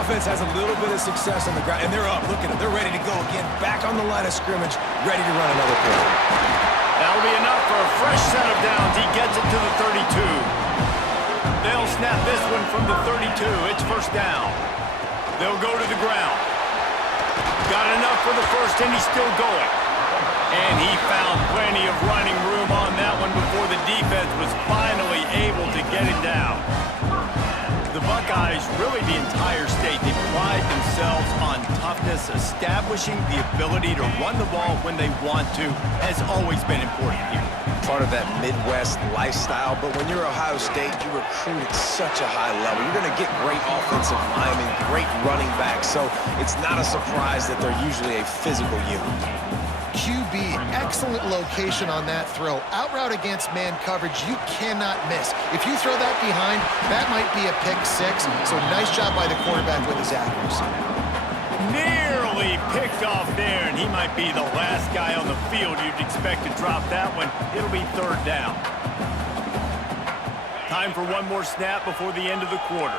offense has a little bit of success on the ground, and they're up. Look at them. They're ready to go again. Back on the line of scrimmage, ready to run another play. That'll be enough for a fresh set of downs. He gets it to the 32. They'll snap this one from the 32. It's first down. They'll go to the ground. Got enough for the first, and he's still going. And he found plenty of running room on that one before the defense was finally able to get it down. The Buckeyes, really the entire state, they pride themselves on toughness. Establishing the ability to run the ball when they want to has always been important here. Part of that Midwest lifestyle, but when you're Ohio State, you recruit at such a high level. You're going to get great offensive linemen, great running backs, so it's not a surprise that they're usually a physical unit. QB, excellent location on that throw. Out route against man coverage, you cannot miss. If you throw that behind, that might be a pick six. So nice job by the quarterback with his accuracy. Nearly picked off there, and he might be the last guy on the field you'd expect to drop that one. It'll be third down. Time for one more snap before the end of the quarter.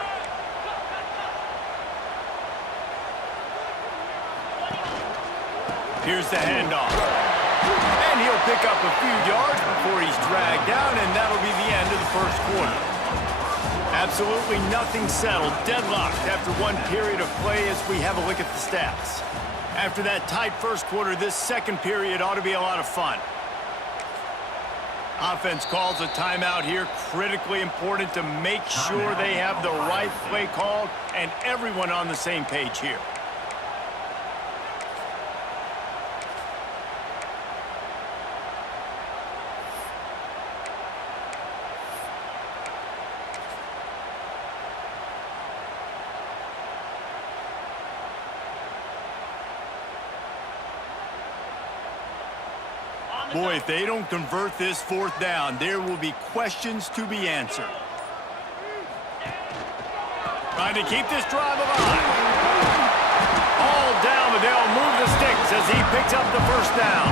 Here's the handoff. And he'll pick up a few yards before he's dragged down, and that'll be the end of the first quarter. Absolutely nothing settled, deadlocked after one period of play as we have a look at the stats. After that tight first quarter, this second period ought to be a lot of fun. Offense calls a timeout here, critically important to make sure they have the right play called and everyone on the same page here. Boy, if they don't convert this fourth down, there will be questions to be answered. Trying to keep this drive alive. All down, but they'll move the sticks as he picks up the first down.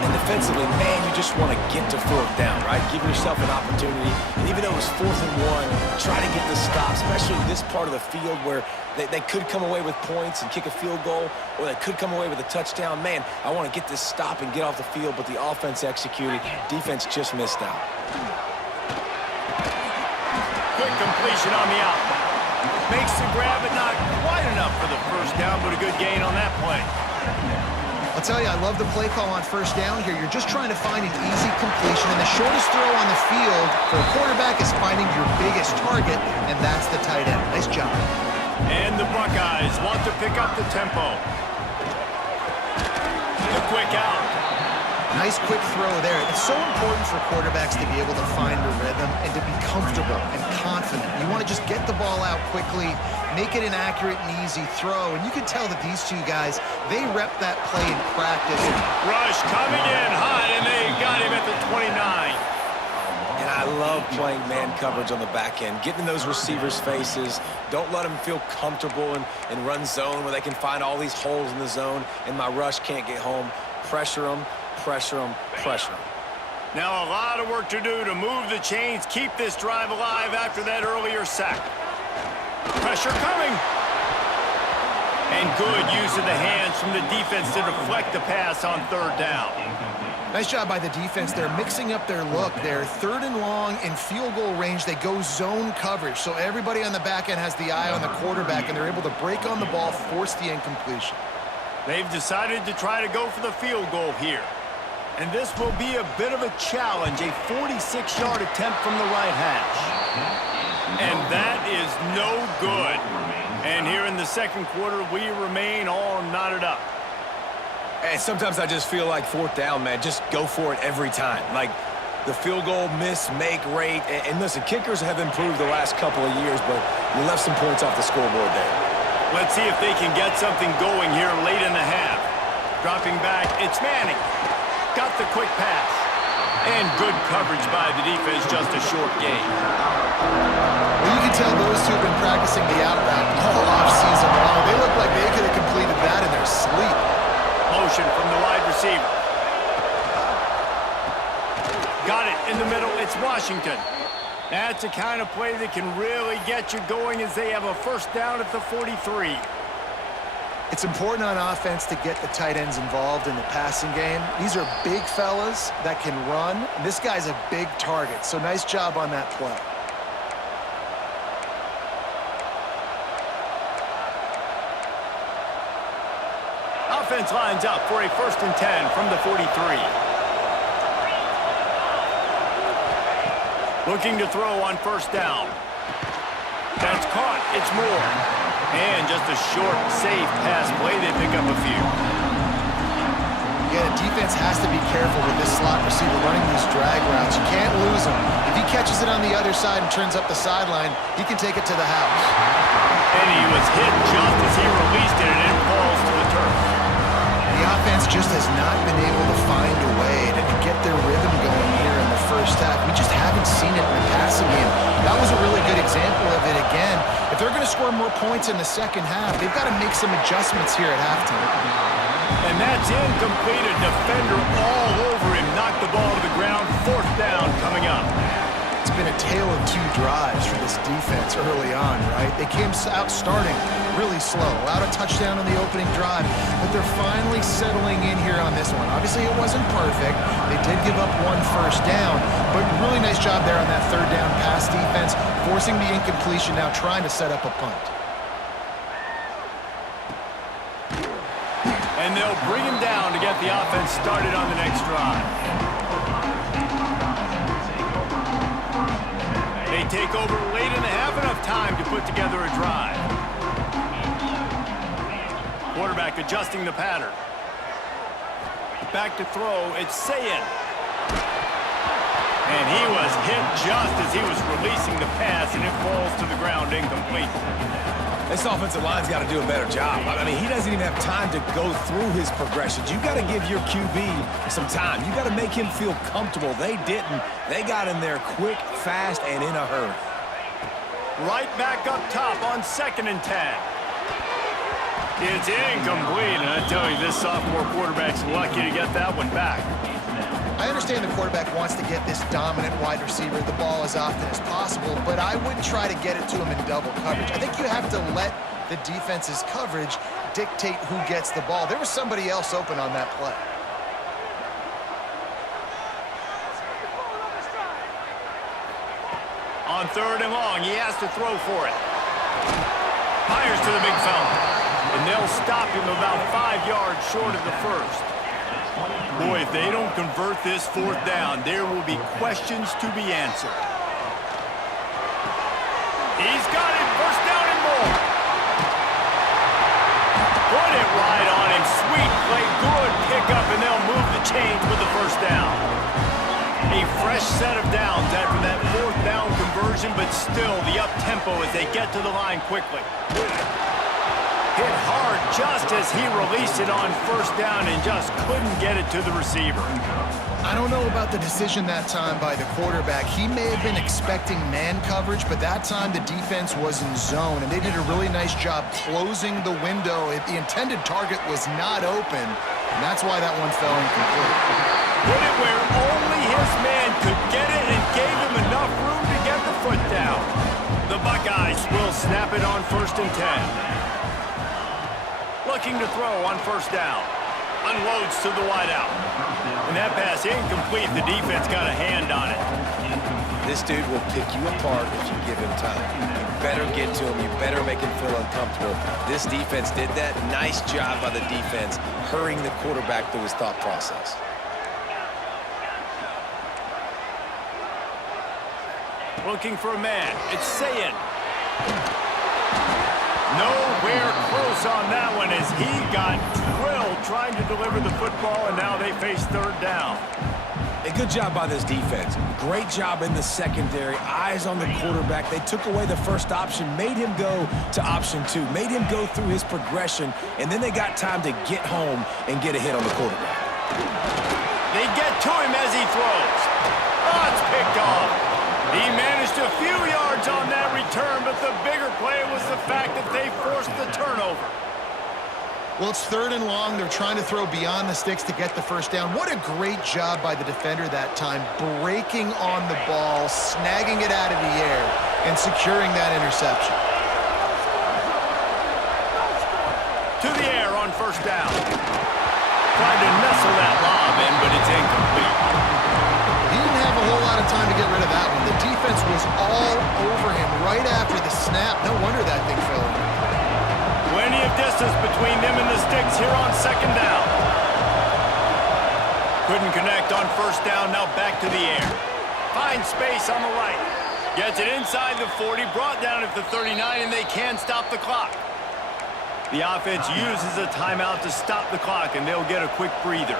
And defensively, man, you just want to get to fourth down, right? Give yourself an opportunity. And even though it was 4th and 1, try to get the stop, especially in this part of the field where they could come away with points and kick a field goal, or they could come away with a touchdown. Man, I want to get this stop and get off the field, but the offense executed. Defense just missed out. Quick completion on the out. Makes the grab, but not quite enough for the first down, but a good gain on that play. I'll tell you, I love the play call on first down here. You're just trying to find an easy completion, and the shortest throw on the field for a quarterback is finding your biggest target, and that's the tight end. Nice job. And the Buckeyes want to pick up the tempo. The quick out. Nice quick throw there. It's so important for quarterbacks to be able to find a rhythm and to be comfortable and confident. You want to just get the ball out quickly, make it an accurate and easy throw. And you can tell that these two guys, they rep that play in practice. Rush coming in hot, and they got him at the 29. And I love playing man coverage on the back end, getting in those receivers' faces. Don't let them feel comfortable in run zone where they can find all these holes in the zone, and my rush can't get home. Pressure them, pressure them, pressure them. Now a lot of work to do to move the chains, keep this drive alive after that earlier sack. Pressure coming. And good use of the hands from the defense to deflect the pass on third down. Nice job by the defense. They're mixing up their look. They're 3rd and long in field goal range. They go zone coverage. So everybody on the back end has the eye on the quarterback, and they're able to break on the ball, force the incompletion. They've decided to try to go for the field goal here. And this will be a bit of a challenge, a 46-yard attempt from the right hash. And that is no good. And here in the second quarter, we remain all knotted up. And sometimes I just feel like 4th down, man, just go for it every time. Like the field goal miss-make rate. And listen, kickers have improved the last couple of years, but you left some points off the scoreboard there. Let's see if they can get something going here late in the half. Dropping back, it's Manning. Got the quick pass. And good coverage by the defense, just a short gain. Well, you can tell those two have been practicing the out route all offseason long. They look like they could have completed that in their sleep. Motion from the wide receiver. Got it in the middle. It's Washington. That's the kind of play that can really get you going as they have a first down at the 43. It's important on offense to get the tight ends involved in the passing game. These are big fellas that can run. And this guy's a big target, so nice job on that play. Offense lines up for a 1st and 10 from the 43. Looking to throw on 1st down. That's caught. It's Moore. And just a short, safe pass play. They pick up a few. Yeah, the defense has to be careful with this slot receiver running these drag routes. You can't lose him. If he catches it on the other side and turns up the sideline, he can take it to the house. And he was hit just as he released it, and it falls to the turf. The offense just has not been able to find a way to get their rhythm going here in the first half. We just haven't seen it in the passing game. That was a really good example of it again. If they're going to score more points in the second half, they've got to make some adjustments here at halftime. And that's incomplete. A defender all over him. Knocked the ball to the ground. 4th down coming up. It's been a tale of 2 drives for this defense early on, right? They came out starting really slow, allowed a touchdown on the opening drive, but they're finally settling in here on this one. Obviously, it wasn't perfect. They did give up 1 first down, but really nice job there on that 3rd down pass defense, forcing the incompletion, now trying to set up a punt. And they'll bring him down to get the offense started on the next drive. They take over late in the half, enough time to put together a drive. Quarterback adjusting the pattern. Back to throw, it's Sayin. And he was hit just as he was releasing the pass, and it falls to the ground incomplete. This offensive line's got to do a better job. I mean, he doesn't even have time to go through his progressions. You got to give your QB some time. You got to make him feel comfortable. They didn't. They got in there quick, fast, and in a hurry. Right back up top on 2nd and 10. It's incomplete, and I tell you, this sophomore quarterback's lucky to get that one back. I understand the quarterback wants to get this dominant wide receiver the ball as often as possible, but I wouldn't try to get it to him in double coverage. I think you have to let the defense's coverage dictate who gets the ball. There was somebody else open on that play. On 3rd and long, he has to throw for it. Fires to the big fella. And they'll stop him about 5 yards short of the 1st. Boy, if they don't convert this 4th down, there will be questions to be answered. He's got it. 1st down and more. Put it right on him. Sweet play. Good pickup, and they'll move the chains with the 1st down. A fresh set of downs after that 4th down conversion, but still the up-tempo as they get to the line quickly. Hit hard just as he released it on 1st down and just couldn't get it to the receiver. I don't know about the decision that time by the quarterback. He may have been expecting man coverage, but that time the defense was in zone, and they did a really nice job closing the window. The intended target was not open, and that's why that one fell incomplete. Put it where only his man could get it and gave him enough room to get the foot down. The Buckeyes will snap it on 1st and 10. Looking to throw on 1st down. Unloads to the wideout. And that pass incomplete. The defense got a hand on it. This dude will pick you apart if you give him time. You better get to him. You better make him feel uncomfortable. This defense did that. Nice job by the defense, hurrying the quarterback through his thought process. Looking for a man. It's Sayin. Nowhere close on that one as he got drilled trying to deliver the football, and now they face 3rd down. A good job by this defense. Great job in the secondary. Eyes on the quarterback. They took away the first option, made him go to option 2, made him go through his progression, and then they got time to get home and get a hit on the quarterback. They get to him as he throws. Oh, it's picked off. He managed a few yards on that return, but the bigger play was the fact that they forced the turnover. Well, it's 3rd and long. They're trying to throw beyond the sticks to get the first down. What a great job by the defender that time, breaking on the ball, snagging it out of the air, and securing that interception. To the air on first down. Tried to nestle that lob in, but it's incomplete. He didn't have a whole lot of time to get rid of that one. The defense was all over him right after the snap. No wonder that thing fell in. Plenty of distance between them and the sticks here on 2nd down. Couldn't connect on first down, now back to the air. Finds space on the right. Gets it inside the 40, brought down at the 39, and they can stop the clock. The offense uses a timeout to stop the clock, and they'll get a quick breather.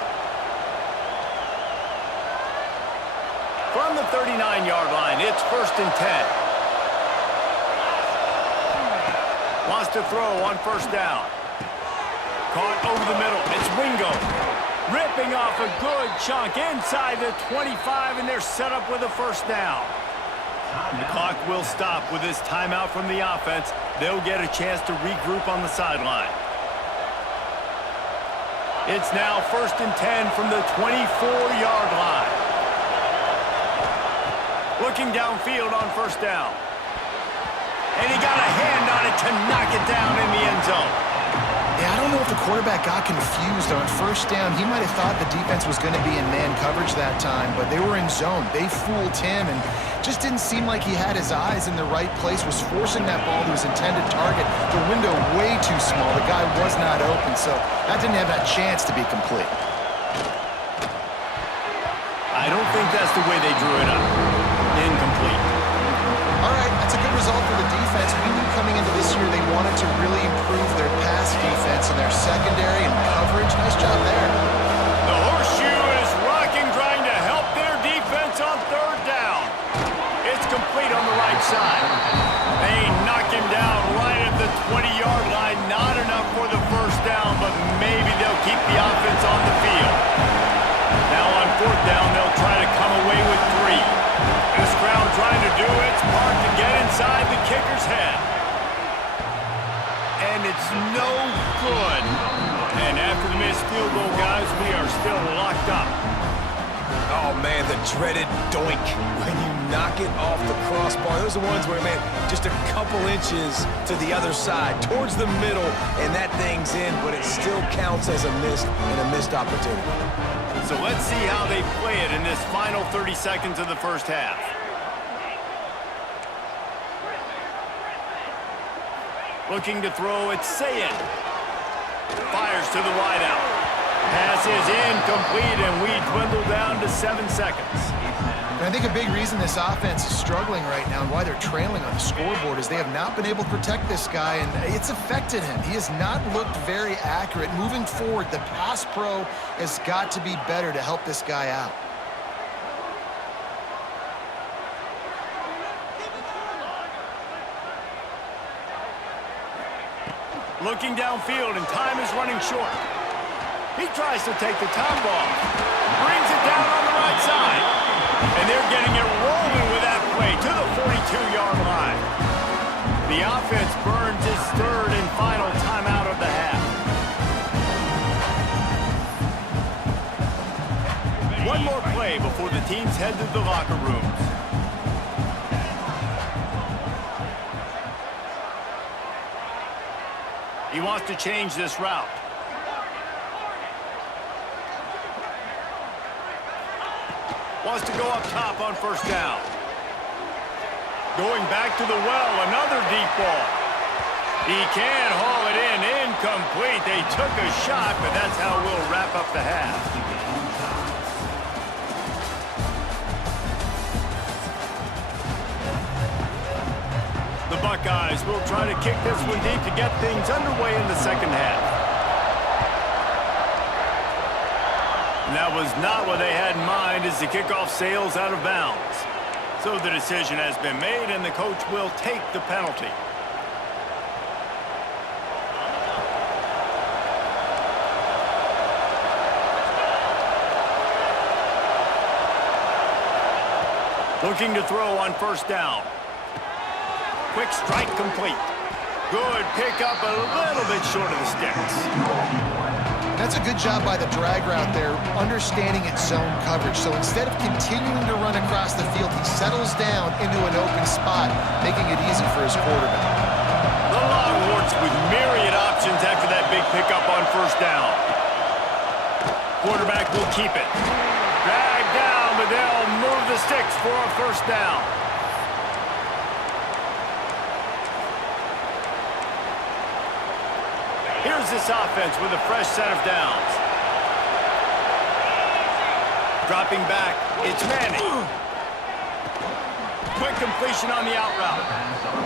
From the 39-yard line, it's 1st and 10. Wants to throw on first down. Caught over the middle. It's Wingo. Ripping off a good chunk inside the 25, and they're set up with a first down. The clock will stop with this timeout from the offense. They'll get a chance to regroup on the sideline. It's now 1st and 10 from the 24-yard line. Looking downfield on first down. And he got a hand on it to knock it down in the end zone. Yeah, I don't know if the quarterback got confused on first down. He might have thought the defense was going to be in man coverage that time, but they were in zone. They fooled him and just didn't seem like he had his eyes in the right place, was forcing that ball to his intended target. The window way too small. The guy was not open, so that didn't have that chance to be complete. I don't think that's the way they drew it up. Incomplete. All right, that's a good result for the defense. We knew coming into this year they wanted to really improve their pass defense and their secondary and coverage. Nice job there. The horseshoe is rocking, trying to help their defense on 3rd down. It's complete on the right side. They knock him down right at the 20-yard line. Not enough for the first down, but maybe they'll keep the offense on the field. Now on 4th down, they'll try to come away with 3. This crowd trying to do its part to get inside the kicker's head. And it's no good. And after the missed field goal, guys, we are still locked up. Oh, man, the dreaded doink when you knock it off the crossbar. Those are the ones where, man, just a couple inches to the other side, towards the middle, and that thing's in, but it still counts as a missed and a missed opportunity. So let's see how they play it in this final 30 seconds of the first half. Looking to throw, it's Sayin. Fires to the wideout. Pass is incomplete, and we dwindle down to 7 seconds. And I think a big reason this offense is struggling right now and why they're trailing on the scoreboard is they have not been able to protect this guy, and it's affected him. He has not looked very accurate. Moving forward, the pass pro has got to be better to help this guy out. Looking downfield, and time is running short. He tries to take the top off. Brings it down on the right side. And they're getting it rolling with that play to the 42-yard line. The offense burns its 3rd and final timeout of the half. One more play before the teams head to the locker rooms. He wants to change this route. Wants to go up top on first down. Going back to the well, another deep ball. He can haul it in, incomplete. They took a shot, but that's how we'll wrap up the half. The Buckeyes will try to kick this one deep to get things underway in the second half. And that was not what they had in mind as the kickoff sails out of bounds. So the decision has been made, and the coach will take the penalty. Looking to throw on first down. Quick strike complete. Good pickup, a little bit short of the sticks. That's a good job by the drag route there, understanding its zone coverage. So instead of continuing to run across the field, he settles down into an open spot, making it easy for his quarterback. The Longhorns with myriad options after that big pickup on first down. Quarterback will keep it. Drag down, but they'll move the sticks for a first down. Here's this offense with a fresh set of downs. Dropping back, it's Manning. Quick completion on the out route.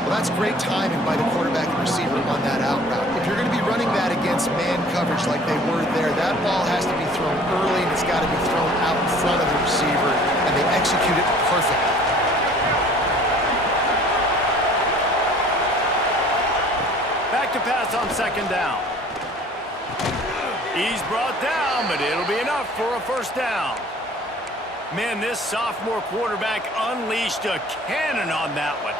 Well, that's great timing by the quarterback and receiver on that out route. If you're going to be running that against man coverage like they were there, that ball has to be thrown early and it's got to be thrown out in front of the receiver, and they execute it perfectly. Back to pass on second down. He's brought down, but it'll be enough for a first down. Man, this sophomore quarterback unleashed a cannon on that one.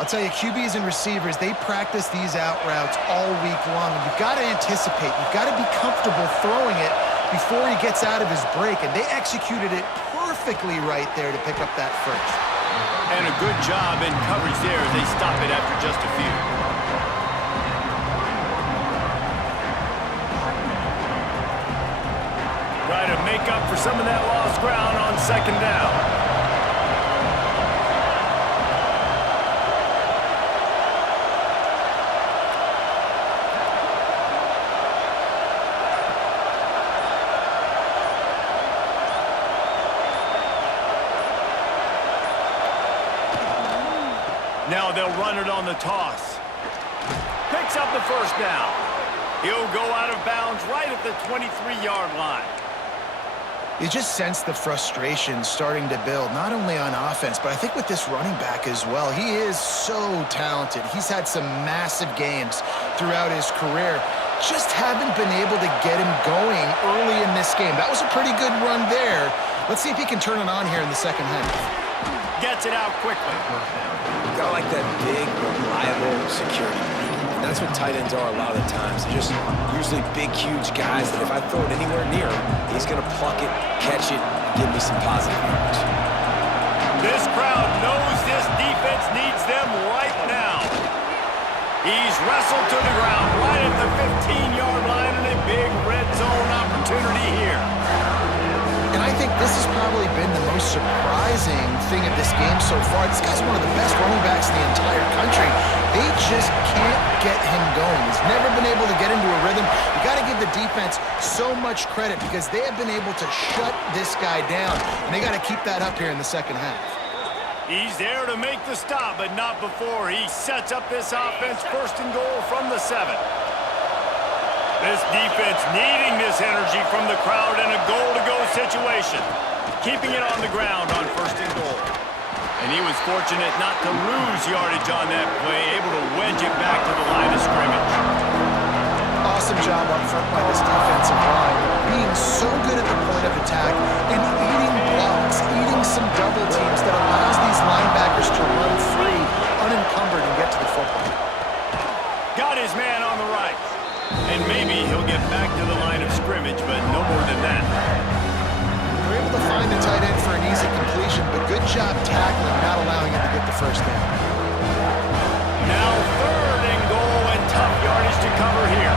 I'll tell you, QBs and receivers, they practice these out routes all week long. And you've got to anticipate. You've got to be comfortable throwing it before he gets out of his break. And they executed it perfectly right there to pick up that first. And a good job in coverage there as they stop it after just a few. Try to make up for some of that lost ground on second down. Now they'll run it on the toss. Picks up the first down. He'll go out of bounds right at the 23-yard line. You just sense the frustration starting to build, not only on offense, but I think with this running back as well. He is so talented. He's had some massive games throughout his career. Just haven't been able to get him going early in this game. That was a pretty good run there. Let's see if he can turn it on here in the second half. Gets it out quickly. Got like that big, reliable security blanket. And that's what tight ends are a lot of the times. They're just usually big, huge guys that if I throw it anywhere near him, he's going to pluck it, catch it, give me some positive yards. This crowd knows this defense needs them right now. He's wrestled to the ground right at the 15-yard line and a big red zone opportunity here. And I think this has probably been the most surprising thing of this game so far. This guy's one of the best running backs in the entire country. They just can't get him going. He's never been able to get into a rhythm. You got to give the defense so much credit because they have been able to shut this guy down, and they got to keep that up here in the second half. He's there to make the stop, but not before he sets up this offense first and goal from the 7. This defense needing this energy from the crowd in a goal-to-go situation. Keeping it on the ground on first and goal. And he was fortunate not to lose yardage on that play, able to wedge it back to the line of scrimmage. Awesome job up front by this defensive line, being so good at the point of attack and eating blocks, eating some double teams that allows these linebackers to run free, unencumbered, and get to the football. Got his man on the right. And maybe he'll get back to the line of scrimmage, but no more than that. They're able to find the tight end for an easy completion, but good job tackling, not allowing him to get the first down. Now third and goal and tough yardage to cover here.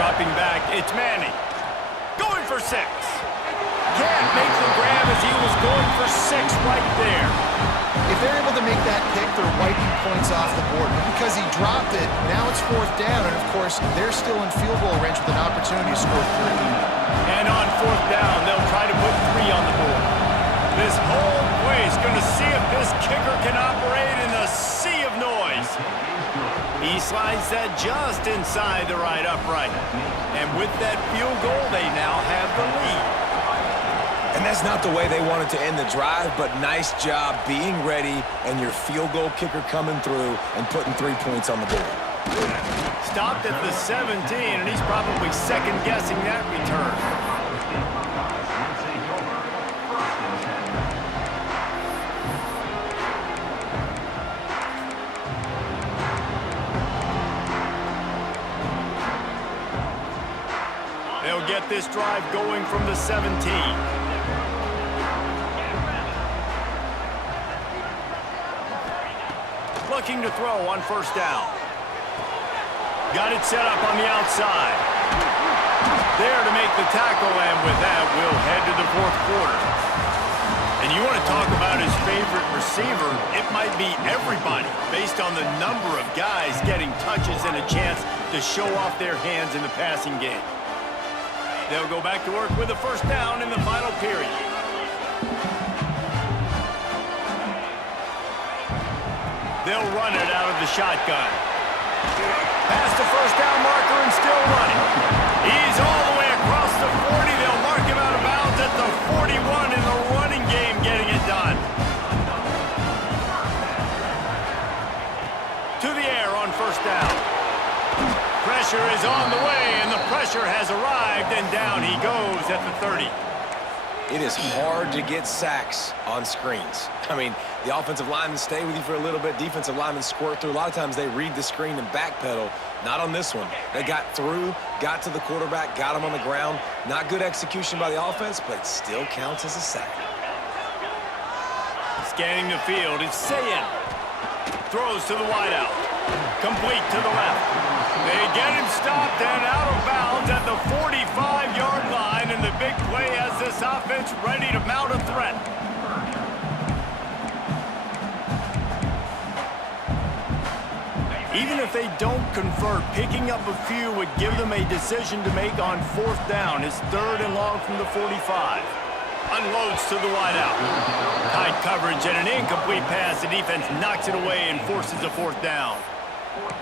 Dropping back, it's Manning. Going for 6. Can't make the grab as he was going for 6 right there. If they're able to make that pick, they're wiping points off the board. But because he dropped it, now it's 4th down, and of course, they're still in field goal range with an opportunity to score 3. And on 4th down, they'll try to put 3 on the board. This whole place going to see if this kicker can operate in a sea of noise. He slides that just inside the right upright. And with that field goal, they now have the lead. And that's not the way they wanted to end the drive, but nice job being ready and your field goal kicker coming through and putting 3 points on the board. Stopped at the 17, and he's probably second-guessing that return. They'll get this drive going from the 17. Looking to throw on first down. Got it set up on the outside. There to make the tackle, and with that, we'll head to the fourth quarter. And you want to talk about his favorite receiver, it might be everybody, based on the number of guys getting touches and a chance to show off their hands in the passing game. They'll go back to work with a first down in the final period. They'll run it out of the shotgun. Past the first down marker and still running. He's all the way across the 40. They'll mark him out of bounds at the 41 in the running game, getting it done. To the air on first down. Pressure is on the way, and the pressure has arrived, and down he goes at the 30. It is hard to get sacks on screens. I mean, the offensive linemen stay with you for a little bit. Defensive linemen squirt through. A lot of times they read the screen and backpedal. Not on this one. They got through, got to the quarterback, got him on the ground. Not good execution by the offense, but it still counts as a sack. Scanning the field, it's Sayin. Throws to the wideout. Complete to the left. They get him stopped and out of bounds at the 45-yard line, and the big play has this offense ready to mount a threat. Even if they don't convert, picking up a few would give them a decision to make on fourth down. It's 3rd and long from the 45. Unloads to the wideout. Tight coverage and an incomplete pass. The defense knocks it away and forces a fourth down.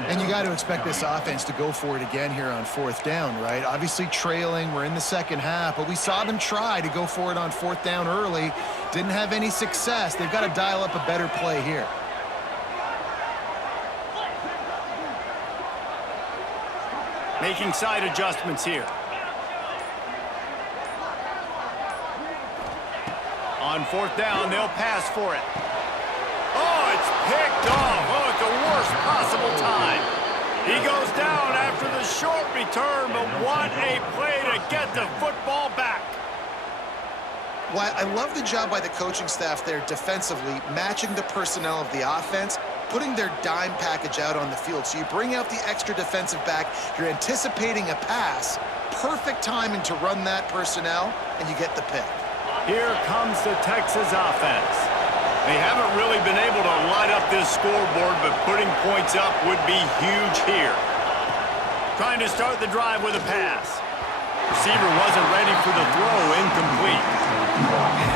And you got to expect this offense to go for it again here on fourth down, right? Obviously trailing, we're in the second half, but we saw them try to go for it on fourth down early. Didn't have any success. They've got to dial up a better play here. Making side adjustments here. On fourth down, they'll pass for it. Oh, it's picked off. Oh, at the worst possible time. He goes down after the short return, but what a play to get the football back. Well, I love the job by the coaching staff there defensively, matching the personnel of the offense, putting their dime package out on the field. So you bring out the extra defensive back, you're anticipating a pass, perfect timing to run that personnel, and you get the pick. Here comes the Texas offense. They haven't really been able to light up this scoreboard, but putting points up would be huge here. Trying to start the drive with a pass. Receiver wasn't ready for the throw, incomplete.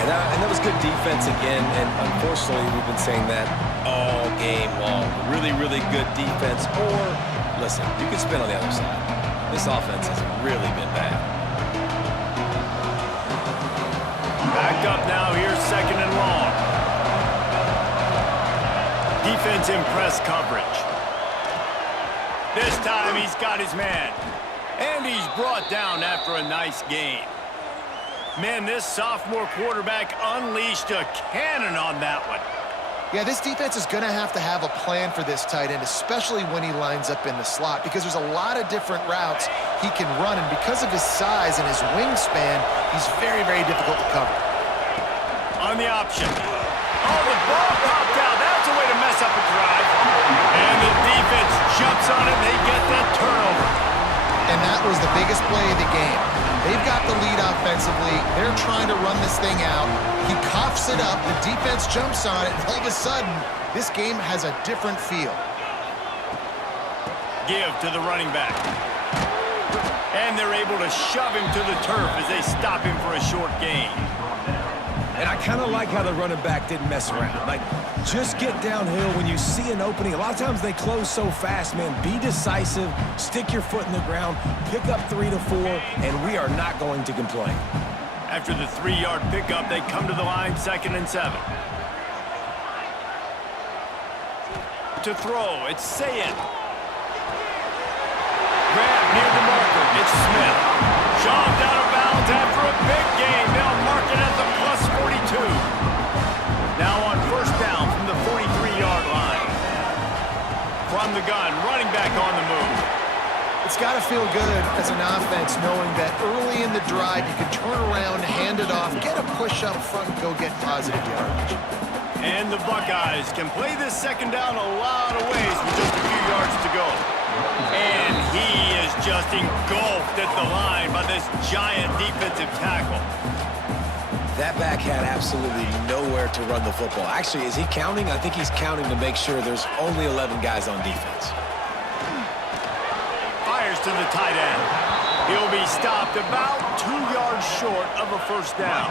And that was good defense again, and unfortunately we've been saying that all game long. Really, really good defense. Or, listen, you can spin on the other side. This offense has really been bad. Back up now, here's 2nd and long. Defense in press coverage. This time he's got his man. And he's brought down after a nice game. Man, this sophomore quarterback unleashed a cannon on that one. Yeah, this defense is going to have a plan for this tight end, especially when he lines up in the slot, because there's a lot of different routes he can run, and because of his size and his wingspan, he's very, very difficult to cover. On the option. Oh, the ball popped out. That's a way to mess up a drive. And the defense jumps on it, and they get that turnover. And that was the biggest play of the game. They've got the lead offensively. They're trying to run this thing out. He coughs it up. The defense jumps on it. And all of a sudden, this game has a different feel. Give to the running back. And they're able to shove him to the turf as they stop him for a short gain. And I kind of like how the running back didn't mess around. Like, just get downhill when you see an opening. A lot of times they close so fast, man. Be decisive, stick your foot in the ground, pick up 3 to 4, and we are not going to complain. After the 3-yard pickup, they come to the line, 2nd and 7. To throw, it's Sayin. Grab near the marker, it's Smith. Shoved out of bounds after a big gain. They'll mark it at the +42. Now on first down from the 43-yard line. From the gun, running back on the move. It's got to feel good as an offense knowing that early in the drive you can turn around, hand it off, get a push up front, and go get positive yardage. And the Buckeyes can play this second down a lot of ways with just a few yards to go. And he is just engulfed at the line by this giant defensive tackle. That back had absolutely nowhere to run the football. Actually, is he counting? I think he's counting to make sure there's only 11 guys on defense. Fires to the tight end. He'll be stopped about 2 yards short of a first down.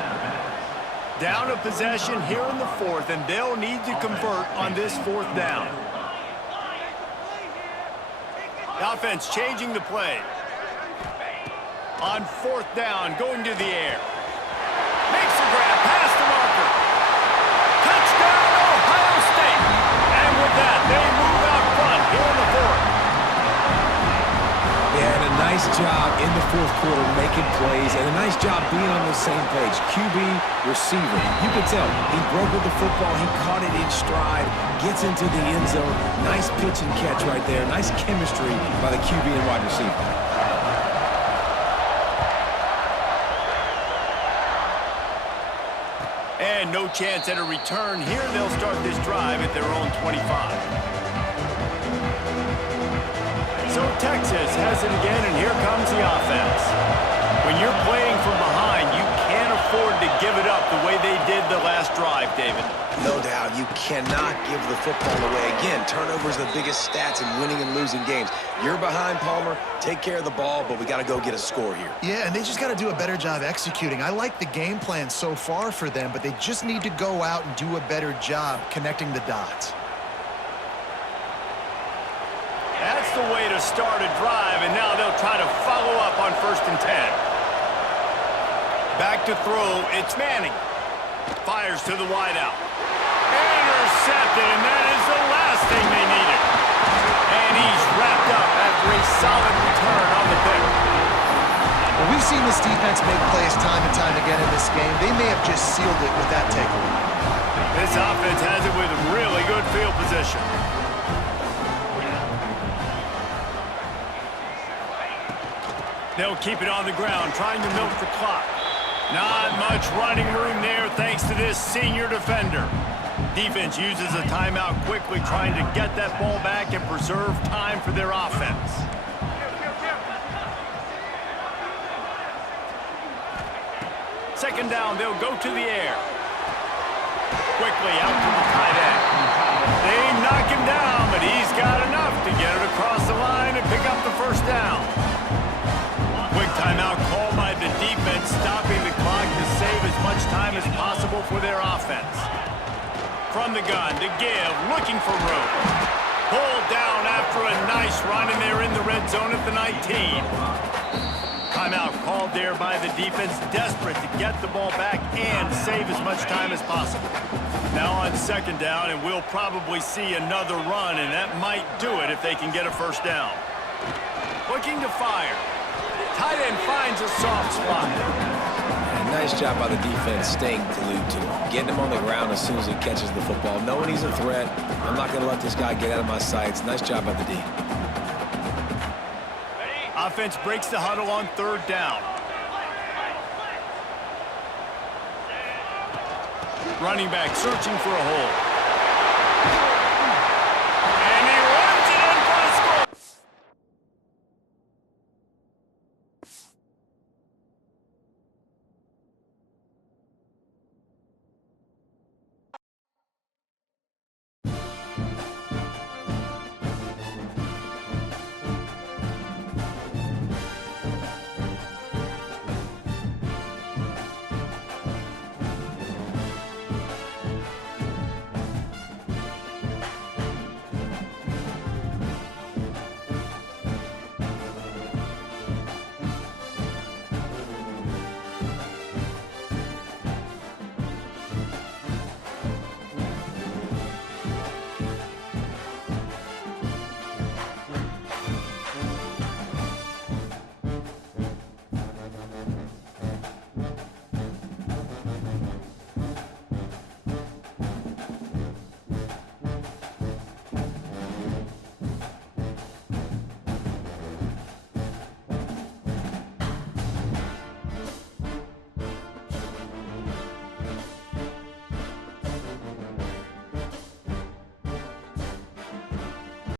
Down a possession here in the fourth, and they'll need to convert on this fourth down. The offense changing the play. On fourth down, going to the air. Makes a grab past the marker. Touchdown, Ohio State. And with that, they move out front here in the fourth. Yeah, and a nice job in the fourth quarter making plays, and a nice job being on the same page. QB, receiver. You can tell he broke with the football. He caught it in stride, gets into the end zone. Nice pitch and catch right there. Nice chemistry by the QB and wide receiver. And no chance at a return here. They'll start this drive at their own 25. So Texas has it again, and here comes the offense. When you're playing from behind, you can't afford to give it up the way they did the last drive, David. No doubt, you cannot give the football away. Again, turnovers are the biggest stats in winning and losing games. You're behind, Palmer. Take care of the ball, but we got to go get a score here. Yeah, and they just got to do a better job executing. I like the game plan so far for them, but they just need to go out and do a better job connecting the dots. That's the way to start a drive, and now they'll try to follow up on 1st and 10. Back to throw, it's Manning. Fires to the wideout. Intercepted, and that is the last thing they needed. And he's wrapped up after a solid return on the pick. Well, we've seen this defense make plays time and time again in this game. They may have just sealed it with that takeaway. This offense has it with really good field position. They'll keep it on the ground, trying to milk the clock. Not much running room there thanks to this senior defender. Defense uses a timeout quickly, trying to get that ball back and preserve time for their offense. Second down, they'll go to the air. Quickly out to the tight end. They knock him down, but he's got enough to get it across the line and pick up the first down. Quick timeout called by the defense, stopping the clock to save as much time as possible for their offense. From the gun to give, looking for room. Pulled down after a nice run, and they're in the red zone at the 19. Timeout called there by the defense, desperate to get the ball back and save as much time as possible. Now on second down, and we'll probably see another run, and that might do it if they can get a first down. Looking to fire. Tight end finds a soft spot. And nice job by the defense staying glued to him. Getting him on the ground as soon as he catches the football. Knowing he's a threat, I'm not going to let this guy get out of my sights. Nice job by the D. Offense breaks the huddle on third down. Running back searching for a hole.